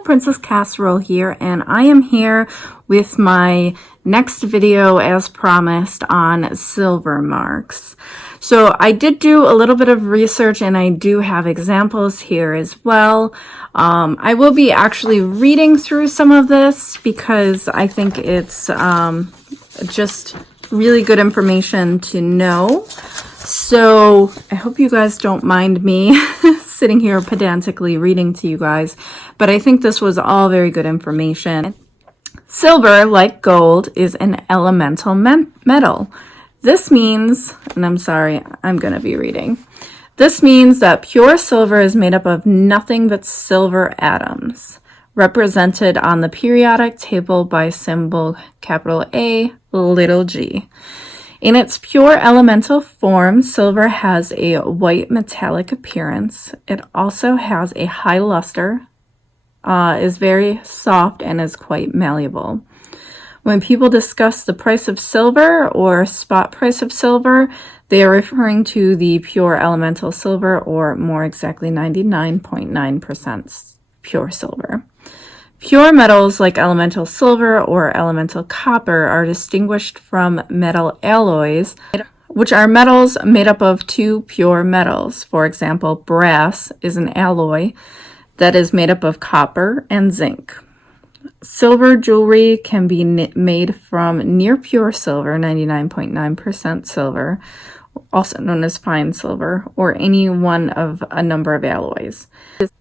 Princess Casserole here, and I am here with my next video as promised on silver marks. So I did do a little bit of research and I do have examples here as well. I will be actually reading through some of this because I think it's just really good information to know. So I hope you guys don't mind me sitting here pedantically reading to you guys, but I think this was all very good information. Silver, like gold, is an elemental metal. This means, and I'm sorry, I'm going to be reading. This means that pure silver is made up of nothing but silver atoms, represented on the periodic table by symbol capital A, little g. In its pure elemental form, silver has a white metallic appearance. It also has a high luster, is very soft, and is quite malleable. When people discuss the price of silver or spot price of silver, they are referring to the pure elemental silver, or more exactly 99.9% pure silver. Pure metals like elemental silver or elemental copper are distinguished from metal alloys, which are metals made up of two pure metals. For example, brass is an alloy that is made up of copper and zinc. Silver jewelry can be made from near pure silver, 99.9% silver, also known as fine silver, or any one of a number of alloys.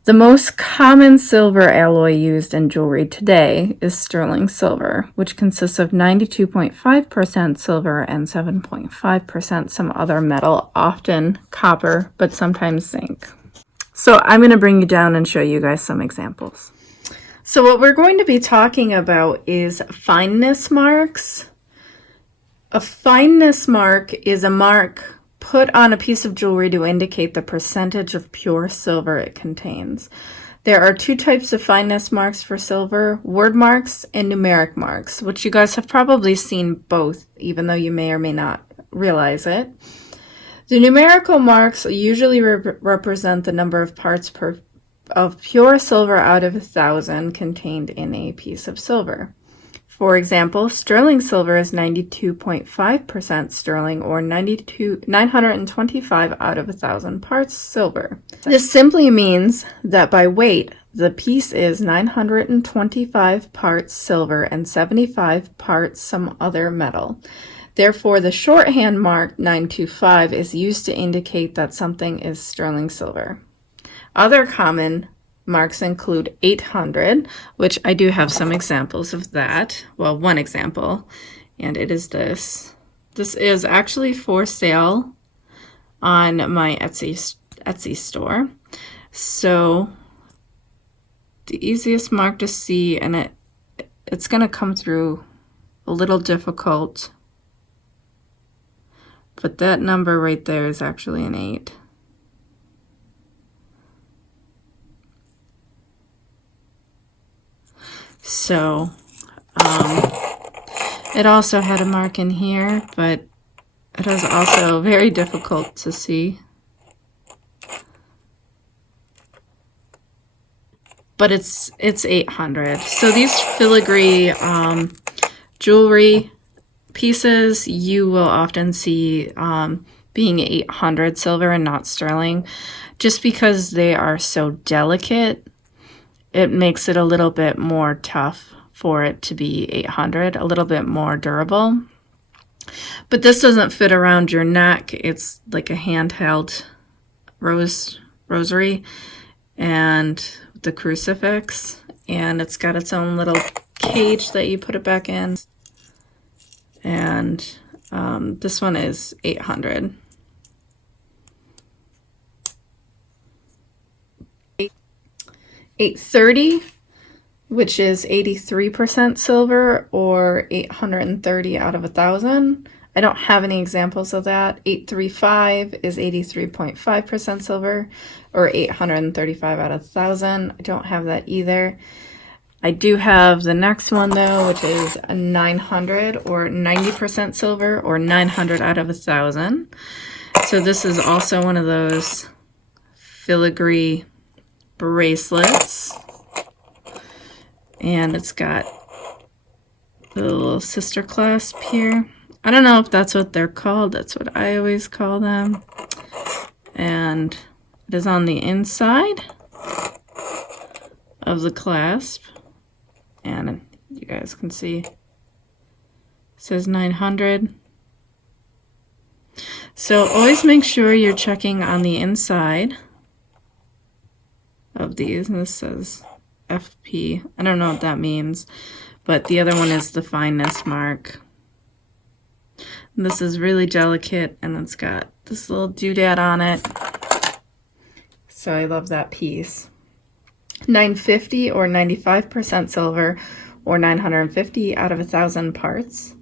The most common silver alloy used in jewelry today is sterling silver, which consists of 92.5% silver and 7.5% some other metal, often copper, but sometimes zinc. So I'm going to bring you down and show you guys some examples. So what we're going to be talking about is fineness marks. A fineness mark is a mark put on a piece of jewelry to indicate the percentage of pure silver it contains. There are two types of fineness marks for silver: word marks and numeric marks, which you guys have probably seen both, even though you may or may not realize it. The numerical marks usually represent the number of parts of pure silver out of 1,000 contained in a piece of silver. For example, sterling silver is 92.5% sterling, or 925 out of 1,000 parts silver. This simply means that by weight, the piece is 925 parts silver and 75 parts some other metal. Therefore, the shorthand mark 925 is used to indicate that something is sterling silver. Other common marks include 800, which I do have some examples of that. Well, one example, and it is this. This is actually for sale on my Etsy store. So the easiest mark to see, and it's going to come through a little difficult, but that number right there is actually an 8. So it also had a mark in here, but it was also very difficult to see. But it's 800. So these filigree jewelry pieces you will often see being 800 silver and not sterling, just because they are so delicate. It makes it a little bit more tough for it to be 800, a little bit more durable. But this doesn't fit around your neck. It's like a handheld rosary and the crucifix, and it's got its own little cage that you put it back in. And this one is 800. 830, which is 83% silver, or 830 out of 1,000. I don't have any examples of that. 835 is 83.5% silver, or 835 out of 1,000. I don't have that either. I do have the next one though, which is a 900, or 90% silver, or 900 out of 1,000. So this is also one of those filigree bracelets. And it's got the little sister clasp here. I don't know if that's what they're called. That's what I always call them. And it is on the inside of the clasp. And you guys can see it says 900. So always make sure you're checking on the inside of these. And this says FP. I don't know what that means, but the other one is the Fineness Mark. And this is really delicate, and it's got this little doodad on it. So I love that piece. 950 or 95% silver, or 950 out of 1,000 parts.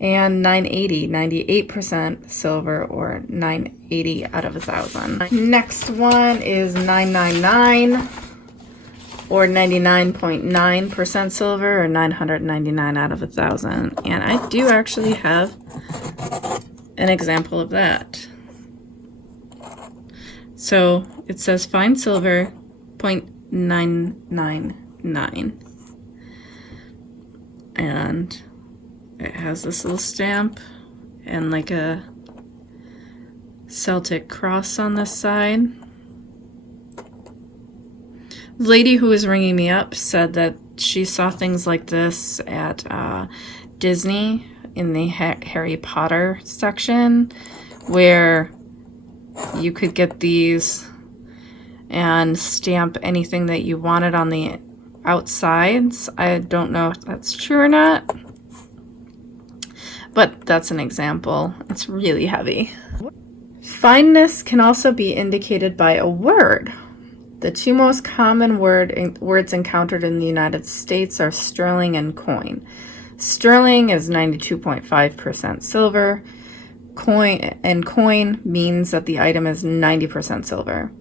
And 980, 98% silver, or 980 out of 1,000. Next one is 999, or 99.9% silver, or 999 out of 1,000. And I do actually have an example of that. So it says fine silver 0.999, and it has this little stamp and like a Celtic cross on this side. The lady who was ringing me up said that she saw things like this at Disney in the Harry Potter section, where you could get these and stamp anything that you wanted on the outsides. I don't know if that's true or not, but that's an example. It's really heavy. Fineness can also be indicated by a word. The two most common words encountered in the United States are sterling and coin. Sterling is 92.5% silver. Coin means that the item is 90% silver.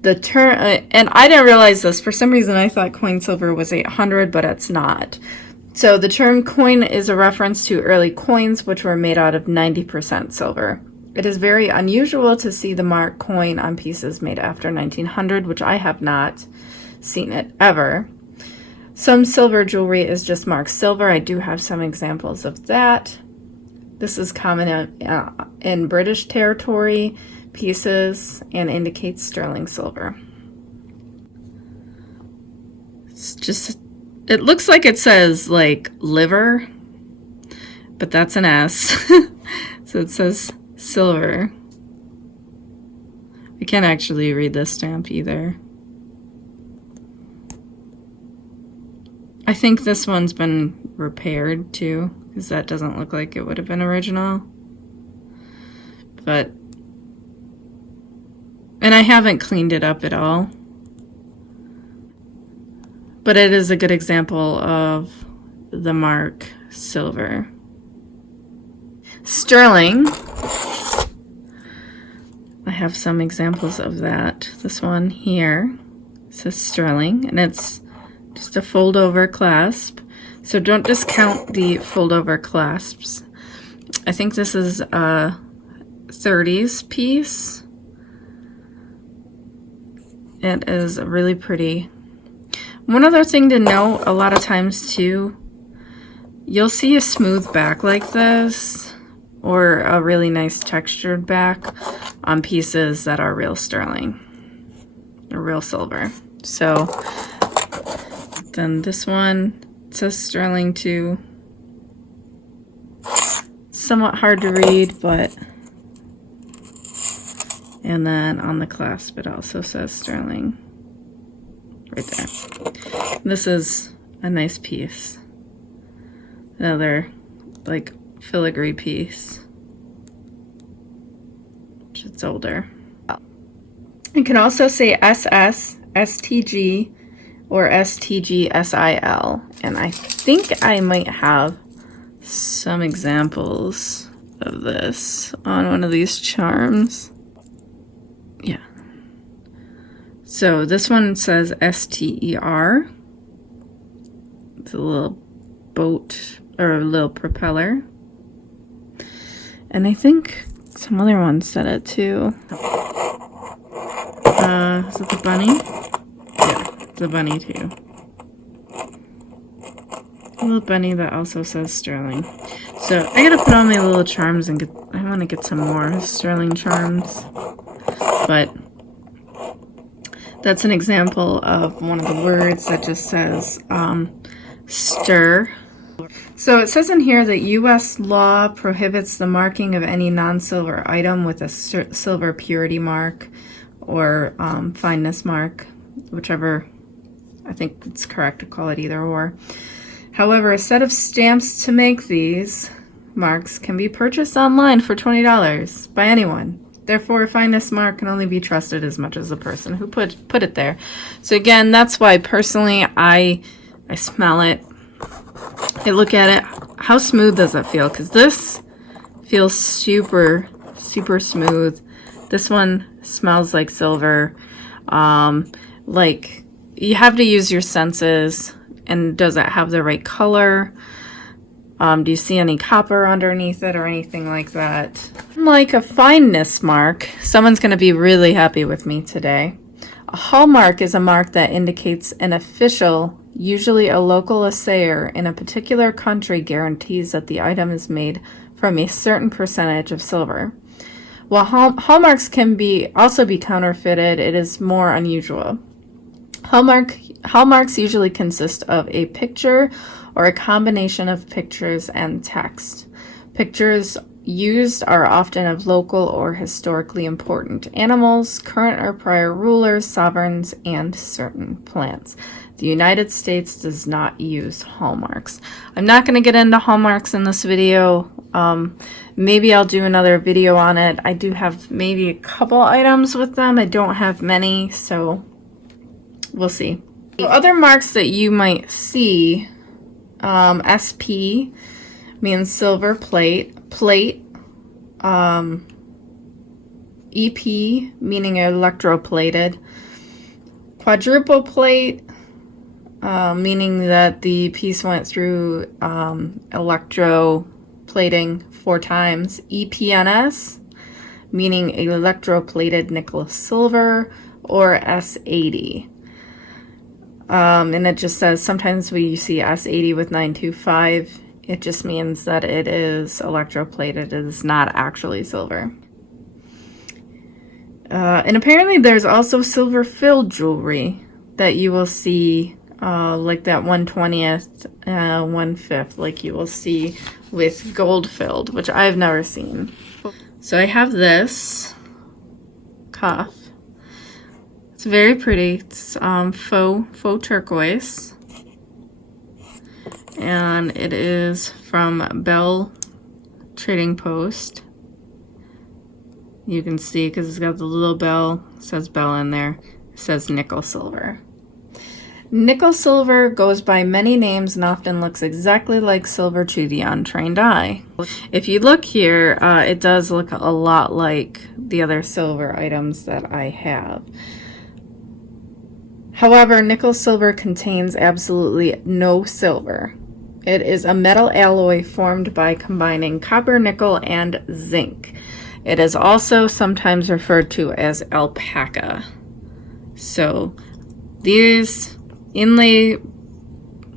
The term, and I didn't realize this. For some reason, I thought coin silver was 800, but it's not. So the term coin is a reference to early coins, which were made out of 90% silver. It is very unusual to see the mark coin on pieces made after 1900, which I have not seen it ever. Some silver jewelry is just marked silver. I do have some examples of that. This is common in British territory pieces and indicates sterling silver. It's just, it looks like it says like liver, but that's an S. So it says silver. I can't actually read this stamp either. I think this one's been repaired too, because that doesn't look like it would have been original. But, and I haven't cleaned it up at all. But it is a good example of the mark silver. Sterling. I have some examples of that. This one here says sterling, and it's just a fold over clasp. So don't discount the fold over clasps. I think this is a 30s piece. It is really pretty. One other thing to note, a lot of times too, you'll see a smooth back like this, or a really nice textured back on pieces that are real sterling or real silver. So then this one says sterling too. Somewhat hard to read, but, and then on the clasp it also says sterling right there. This is a nice piece. Another like filigree piece, which it's older. You can also say SS, STG, or STG-SIL, and I think I might have some examples of this on one of these charms. Yeah. So this one says STER. It's a little boat or a little propeller. And I think some other ones said it too. Is it the bunny? Yeah, the bunny too. A little bunny that also says sterling. So I gotta put on my little charms and I want to get some more sterling charms. But that's an example of one of the words that just says stir. So it says in here that U.S. law prohibits the marking of any non-silver item with a silver purity mark or fineness mark, whichever, I think it's correct to call it either or. However, a set of stamps to make these marks can be purchased online for $20 by anyone. Therefore, a fineness mark can only be trusted as much as the person who put it there. So again, that's why personally I smell it. I look at it. How smooth does it feel? Because this feels super, super smooth. This one smells like silver. Like you have to use your senses. And does it have the right color? Do you see any copper underneath it or anything like that? Like a fineness mark, someone's going to be really happy with me today. A hallmark is a mark that indicates an official, usually a local assayer in a particular country, guarantees that the item is made from a certain percentage of silver. While hallmarks can also be counterfeited, it is more unusual. Hallmarks usually consist of a picture or a combination of pictures and text. Pictures used are often of local or historically important animals, current or prior rulers, sovereigns, and certain plants. The United States does not use hallmarks. I'm not going to get into hallmarks in this video. Maybe I'll do another video on it. I do have maybe a couple items with them. I don't have many, so we'll see. So other marks that you might see, SP means silver plate, EP meaning electroplated, quadruple plate meaning that the piece went through electroplating 4 times, EPNS meaning electroplated nickel silver, or S80. And it just says sometimes we see S80 with 925. It just means that it is electroplated. It is not actually silver. And apparently there's also silver filled jewelry that you will see, like that 1/20th, 1/5, like you will see with gold filled, which I've never seen. So I have this cuff. It's very pretty. It's faux turquoise, and it is from Bell Trading Post. You can see because it's got the little bell. It says Bell in there. It says nickel silver. Nickel silver goes by many names and often looks exactly like silver to the untrained eye. If you look here, it does look a lot like the other silver items that I have. However, nickel silver contains absolutely no silver. It is a metal alloy formed by combining copper, nickel, and zinc. It is also sometimes referred to as alpaca. So these inlay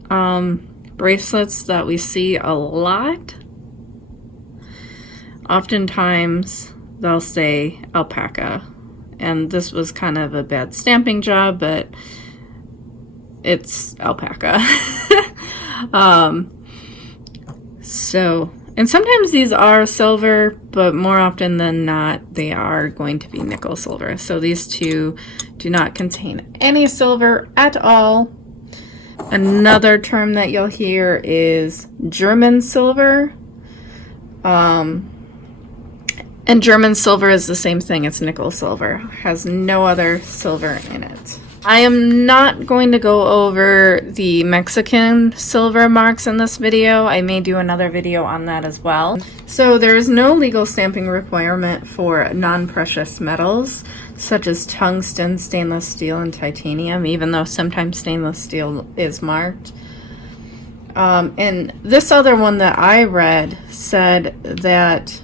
bracelets that we see a lot, oftentimes they'll say alpaca. And this was kind of a bad stamping job, but it's alpaca. And sometimes these are silver, but more often than not, they are going to be nickel silver. So these two do not contain any silver at all. Another term that you'll hear is German silver. And German silver is the same thing. It's nickel silver. Has no other silver in it. I am not going to go over the Mexican silver marks in this video. I may do another video on that as well. So there is no legal stamping requirement for non-precious metals, such as tungsten, stainless steel, and titanium, even though sometimes stainless steel is marked. And this other one that I read said that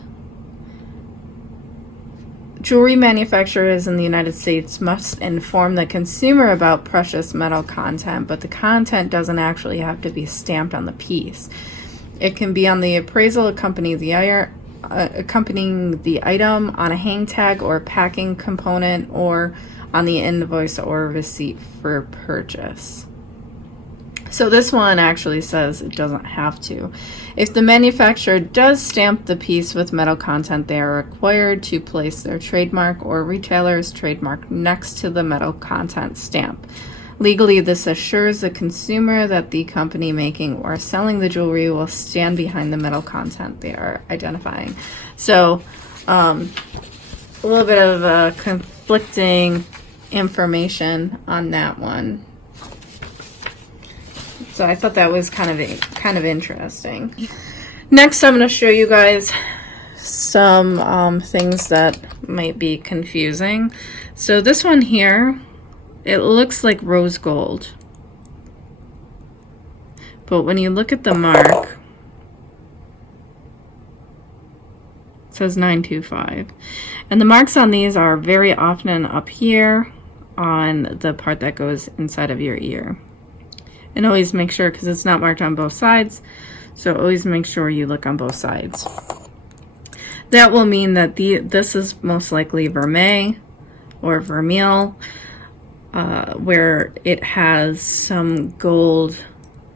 jewelry manufacturers in the United States must inform the consumer about precious metal content, but the content doesn't actually have to be stamped on the piece. It can be on the appraisal accompanying the item, on a hang tag or packing component, or on the invoice or receipt for purchase. So this one actually says it doesn't have to. If the manufacturer does stamp the piece with metal content, they are required to place their trademark or retailer's trademark next to the metal content stamp. Legally, this assures the consumer that the company making or selling the jewelry will stand behind the metal content they are identifying. So, a little bit of conflicting information on that one. So I thought that was kind of interesting. Next, I'm going to show you guys some things that might be confusing. So this one here, it looks like rose gold, but when you look at the mark, it says 925, and the marks on these are very often up here on the part that goes inside of your ear. And always make sure, because it's not marked on both sides, so always make sure you look on both sides. That will mean that this is most likely vermeil or vermeil, where it has some gold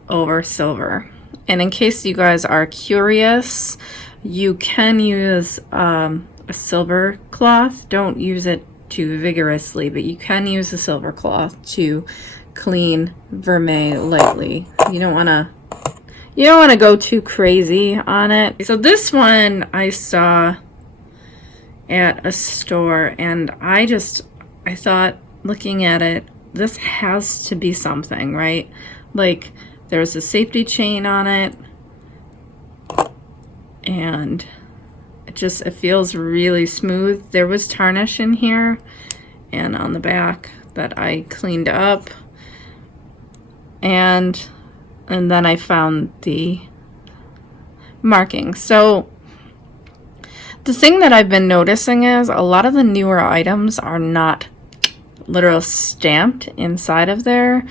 over silver. And in case you guys are curious, you can use a silver cloth. Don't use it too vigorously, but you can use a silver cloth to clean vermeil lightly. You don't want to go too crazy on it. So this one I saw at a store, and I thought, looking at it, this has to be something, right? Like, there's a safety chain on it, and it feels really smooth. There was tarnish in here and on the back that I cleaned up. And then I found the marking. So the thing that I've been noticing is a lot of the newer items are not literal stamped inside of there.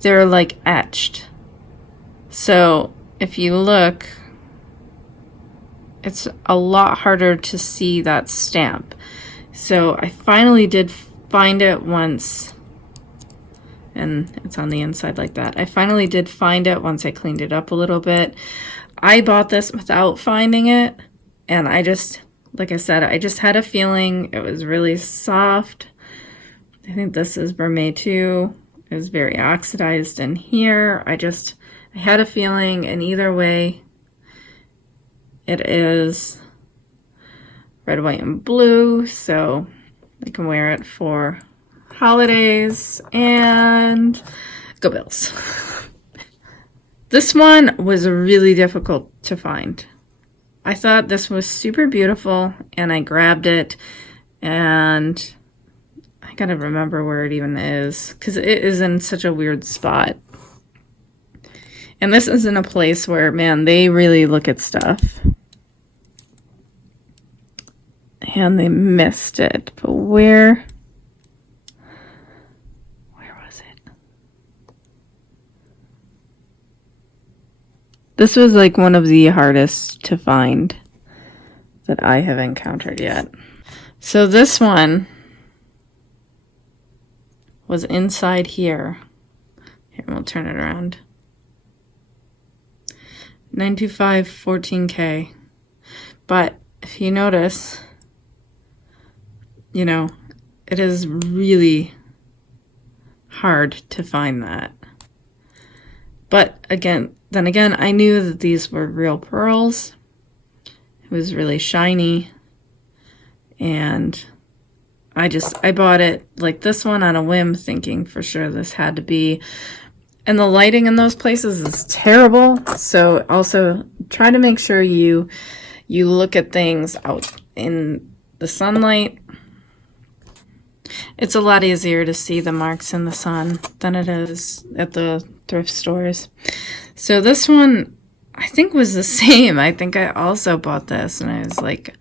They're like etched. So if you look, it's a lot harder to see that stamp. So I finally did find it once, and it's on the inside like that. I finally did find it once I cleaned it up a little bit. I bought this without finding it, and like I said, I just had a feeling it was really soft. I think this is vermeil too. It was very oxidized in here. I had a feeling, and either way, it is red, white, and blue, so I can wear it for holidays and go Bills. This one was really difficult to find. I thought this was super beautiful, and I grabbed it, and I gotta remember where it even is, because it is in such a weird spot. And this is in a place where, man, they really look at stuff. And they missed it, but where was it? This was like one of the hardest to find that I have encountered yet. So this one was inside here. Here, we'll turn it around. 925 14K. But if you notice, you know, it is really hard to find that. But then again, I knew that these were real pearls. It was really shiny. And I bought it like this one on a whim, thinking for sure this had to be. And the lighting in those places is terrible. So also try to make sure you look at things out in the sunlight. It's a lot easier to see the marks in the sun than it is at the thrift stores. So this one, I think, was the same. I think I also bought this, and I was like,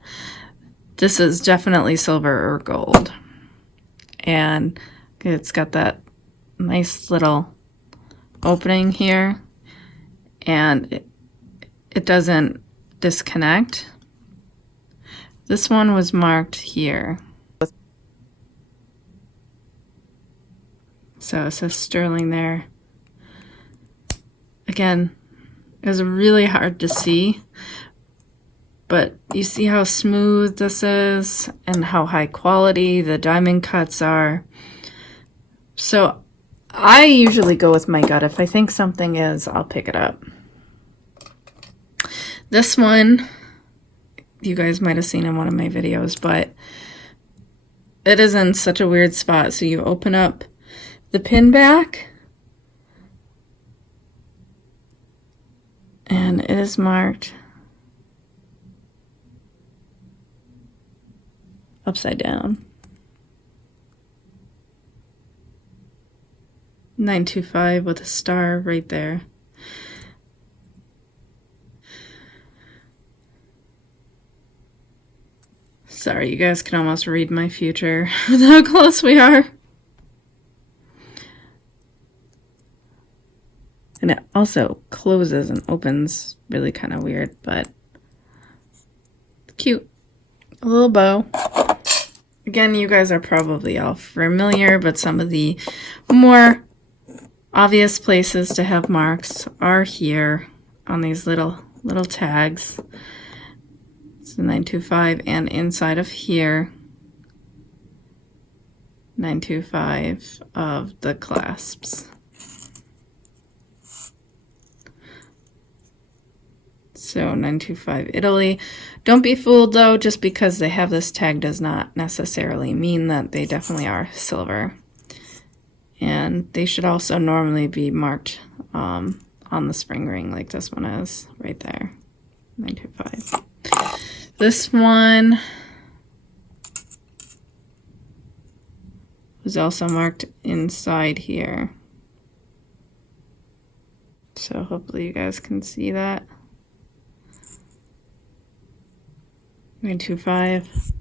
This is definitely silver or gold. And it's got that nice little opening here. And it doesn't disconnect. This one was marked here. So it says sterling there. Again, it was really hard to see, but you see how smooth this is and how high quality the diamond cuts are. So I usually go with my gut. If I think something is, I'll pick it up. This one, you guys might have seen in one of my videos, but it is in such a weird spot. So you open up the pin back, and it is marked upside down. 925 with a star right there. Sorry, you guys can almost read my future with how close we are. And it also closes and opens really kind of weird, but cute. A little bow. Again, you guys are probably all familiar, but some of the more obvious places to have marks are here on these little tags. It's the 925, and inside of here, 925 of the clasps. So 925 Italy. Don't be fooled though, just because they have this tag does not necessarily mean that they definitely are silver. And they should also normally be marked on the spring ring like this one is right there. 925. This one was also marked inside here. So hopefully you guys can see that. 925.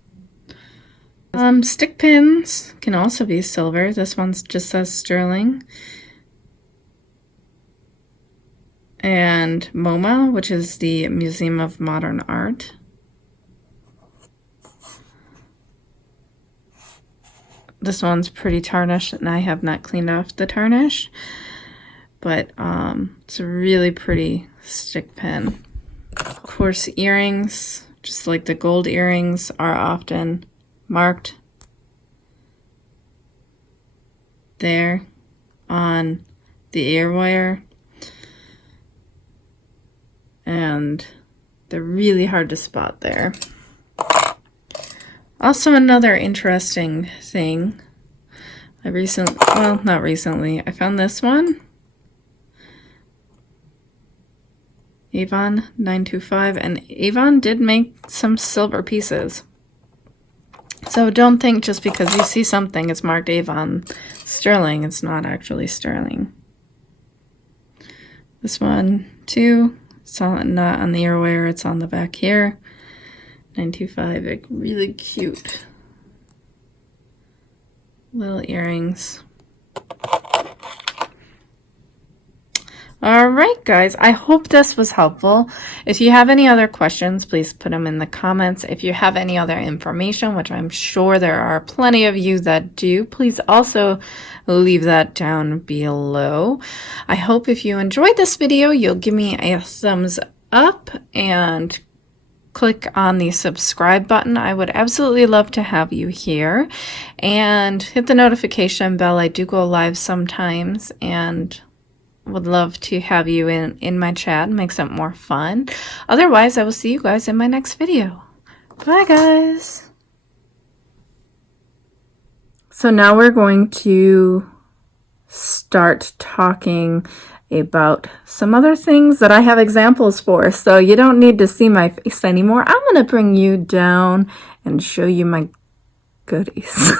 Stick pins can also be silver. This one just says sterling. And MoMA, which is the Museum of Modern Art. This one's pretty tarnished, and I have not cleaned off the tarnish, but it's a really pretty stick pin. Of course, earrings, just like the gold earrings, are often marked there on the ear wire, and they're really hard to spot there. Also, another interesting thing, I found this one, Avon 925, and Avon did make some silver pieces. So don't think just because you see something it's marked Avon sterling, it's not actually sterling. This one too, it's not on the earwear, it's on the back here. 925, like really cute little earrings. All right, guys, I hope this was helpful. If you have any other questions, please put them in the comments. If you have any other information, which I'm sure there are plenty of you that do, please also leave that down below. I hope if you enjoyed this video, you'll give me a thumbs up and click on the subscribe button. I would absolutely love to have you here, and hit the notification bell. I do go live sometimes and would love to have you in my chat. It makes it more fun. Otherwise, I will see you guys in my next video. Bye, guys. So now we're going to start talking about some other things that I have examples for. So you don't need to see my face anymore. I'm going to bring you down and show you my goodies.